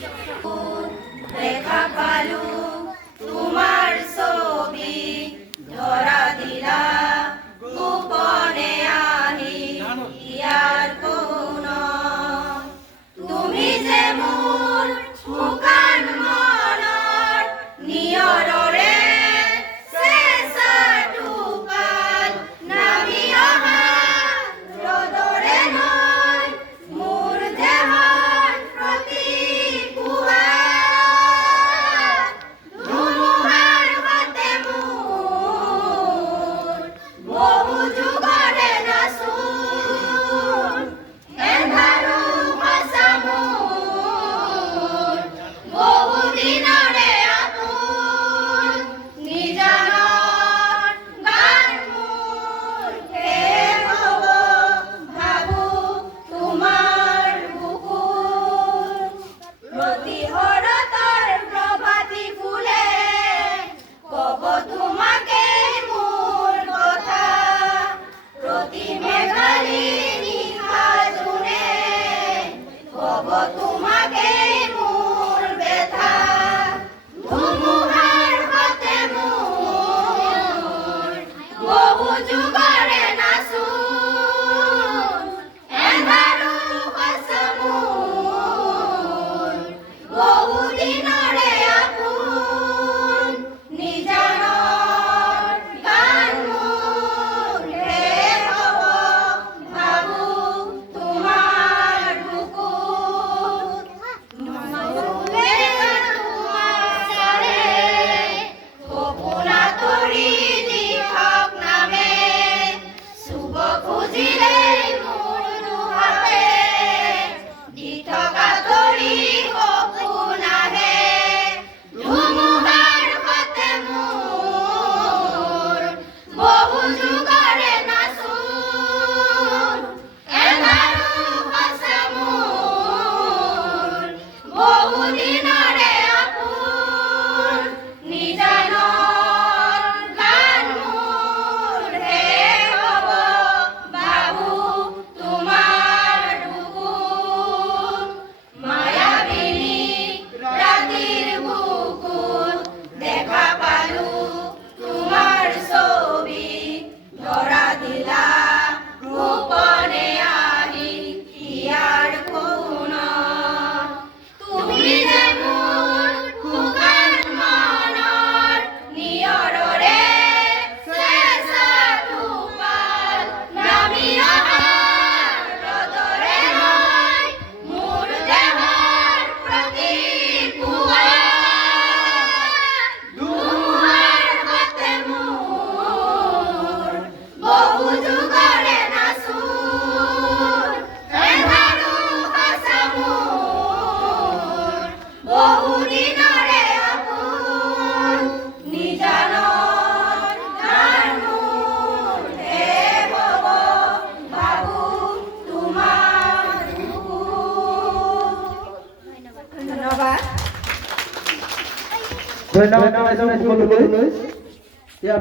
দেখা পালু তোমাৰ ছবি ধৰা দিলা গোপনে আহি ইয়াৰ কোন তুমি যে মোৰ শুকান মনৰ নিয়ৰৰে চেঁচা টোপাল নামি অহা ৰ'দৰে নৈ মোৰ দেহৰ প্ৰতি পুৱা ধুমুহাৰ বাটে মোৰ বহু যুগৰে নাচোন এন্ধাৰো সঁচা মোৰ বহু দিনৰে আপোন নিজানৰ গান মোৰ শেষ হ'ব ভাবোঁ তোমাৰ বুকুত প্ৰতিহৰতৰ প্ৰভাতী ফুলে ক'ব তোমাকে মোৰ কথা প্ৰতি মেঘালী নিশা জোনে ক'ব তোমাকে মোৰ ব্যথা ধুমুহাৰ বাটে মোৰ বহু যুগৰে নাচোন এন্ধাৰো সঁচা মোৰ বহু দিনৰে আপোন নিজানৰ গান মোৰ শেষ হ'ব ভাবোঁ তোমাৰ বুকুত ফুলে তোমাৰ চাৰে সপোনা তৰি দিশক নামে চুব খুজিলে মোৰ দুহাতে দি থকা তৰি সপোন আহে ধুমুহাৰ বাটে মোৰ বহু যুগৰে নাচোন এন্ধাৰো সঁচা মোৰ বহু দিনৰে আপোন নিজানৰ গান মোৰ শেষ হ'ব ভাবোঁ তোমাৰ বুকুত মায়াবিনী ৰাতিৰ বুকুত দেখা পালো তোমাৰ ছবি ধৰা দিলা গোপনে আহি ইয়াৰ কোন তুমি যে মোৰ শুকান মনৰ নিয়ৰৰে চেঁচা টোপাল নামি অহা ৰ'দৰে নৈ মোৰ দেহৰ প্ৰতি পুৱা ধুমুহাৰ বাটে মোৰ বহু যুগৰে নাচোন এন্ধাৰো সঁচা মোৰ বহু দিনৰে আপোন নিজানৰ গান মোৰ শেষ হ'ব ভাবোঁ তোমাৰ বুকুত ধন্যবাদ ধন্যবাদ জনাইছোঁ সকলোলৈ। ইয়াৰ